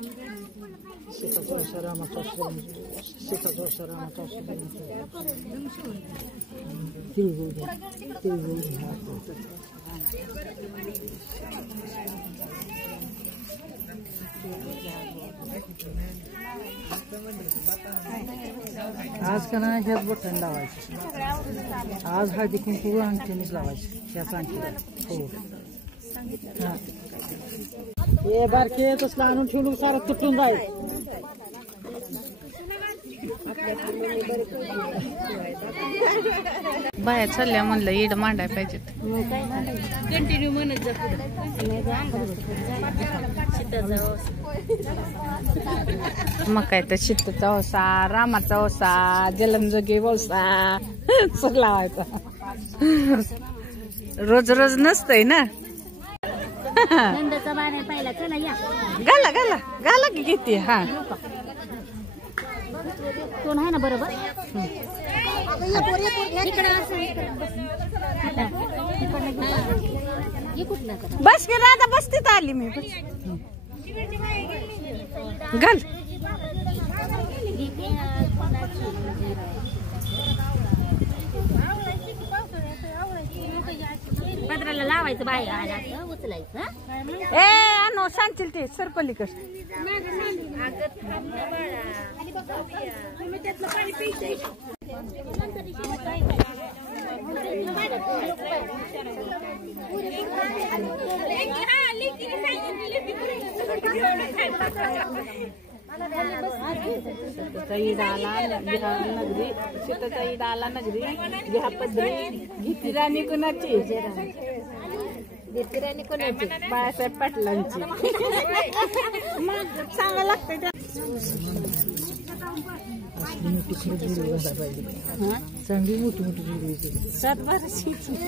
आज का नाही ह्याच बटन लावायचं. आज हळदी कुंकू अंगठीनेच लावायचं ह्याच अंगठीला. हो हा हे बारके तसलं आणून ठेवून सारं तुटून जाईल. बाया चालल्या म्हणलं इड मांडाय पाहिजेत. कंटिन्यू म्हणत जा. मग काय तर चित्तचा ओसा, रामाचा ओसा, जलमजोगी ओसा सगळं लावायचा. रोज रोज नसतंय ना. घाला घाला घाला की किती. हा कोण आहे ना बरोबर. बस की राधा बस तिथं आली मी. घाल पत्राला लावायचं बाहेर उचलायचं. ए आणो सांगतील ते सरपलीकड. ईद आला नगरी, शेताचा ईद आला नगरी. घ्या पदरी घेतली राणी कुणाची. राणी कोणाची. बाळासाहेब पाटलांची. चांगलं लागतं. चांगली मोठी मोठी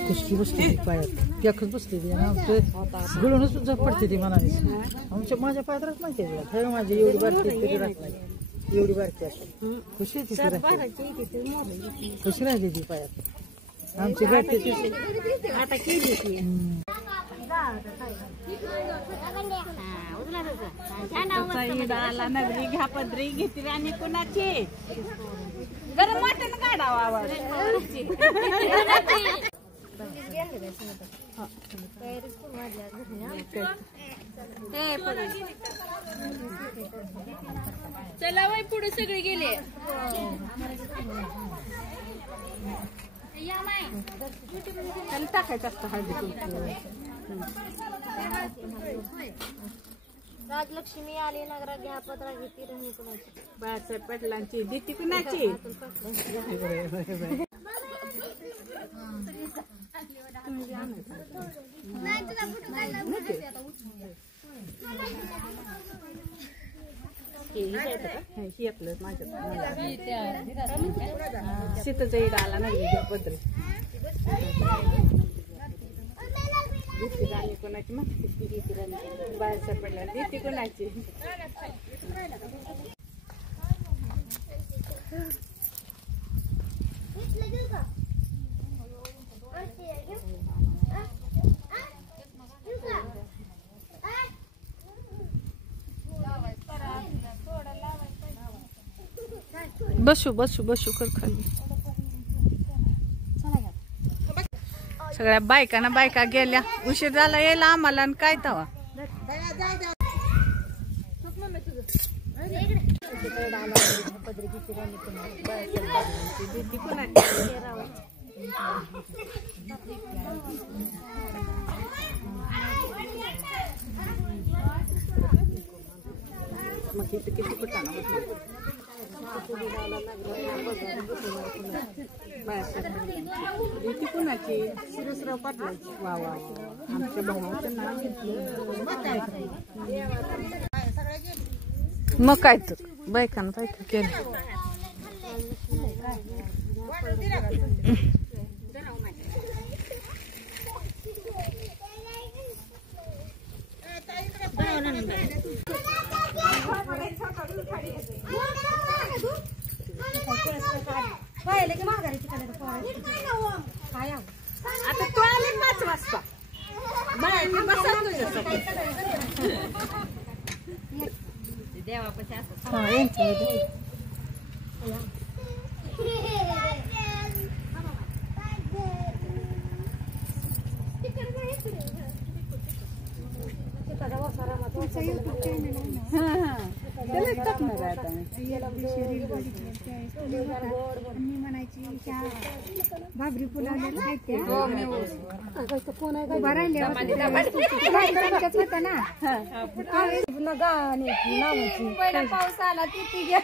कुस्ती बसते पायात. एकच बसते गळूनच सुद्धा पडते ती मनाने. आमच्या माझ्या पायात राहत माहिती आहे माझी एवढी बारकी तरी राहत नाही. एवढी बारकी असते खुशी खुशी राहते ती पायात आमची गाठी. आता केली ईद आला नगरी घ्या पदरी घेतली आणि कुणाची. गरम वाटण काढावा आवाज. चला बाई पुढे सगळे गेले. टाकायचं असतं हळदी कुंकू. राजलक्ष्मी आली नगरात घ्या पत्रा घेतली राणी कुणाची. बाळासाहेब पाटलांची देती कुणाची. शेताचा ईद आला नाही घ्या पदरी. राणी कोणाची बाळासाहेब पडला देते कोणाची. बसू बसू बसू कर खाली. सगळ्या बायकांना बायका गेल्या. उशीर झाला यायला आम्हाला आणि काय तवा. मग किती कुटाणा देती कुणाची. शिरसराव पाटलाची. वा वा आमच्या भावाचं नाव घेतलं. मग काय तर बायकांना बायका केलं. आता तो आले 5 वाजता. देवापाशी असं हा, यांचं होतं. त्यालाच टाकणार आहे आता मी. बाबरी पुलावले हो, मी उभा राहिले होता ना नावाची पहिला पाऊस आला किती घ्या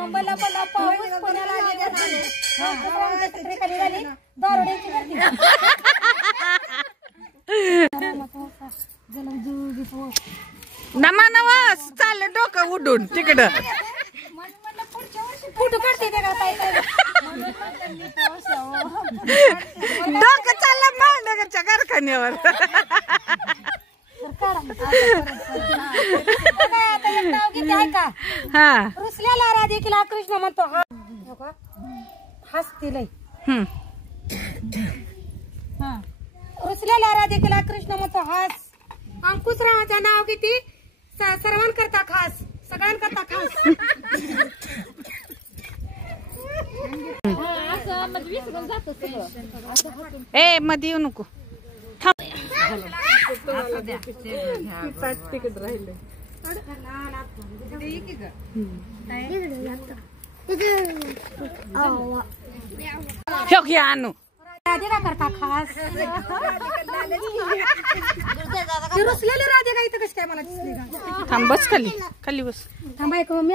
मुंबईला पहिला पाऊस पुण्याला नमा नवस चाललं डोकं उडून तिकडं. फोटो काढते ते डोकं चाललं मांडगरच्या कारखान्यावर. का हा. रुसलेला राधेकीला कृष्ण म्हणतो हसतील रुसलेला राधेकीला कृष्ण म्हणतो हस. अंकुशरावाचं नाव किती सर्वांकरता खास, सगळ्यांकरता खास. असं म्हणजे विसरून जातो सगळं. ए मध्ये येऊ नको. आणू राधिका करता खास. रुसलेली राधिका इथं कशी काय मला दिसली का? थांब बस खाली खाली बस. थांबा एक मी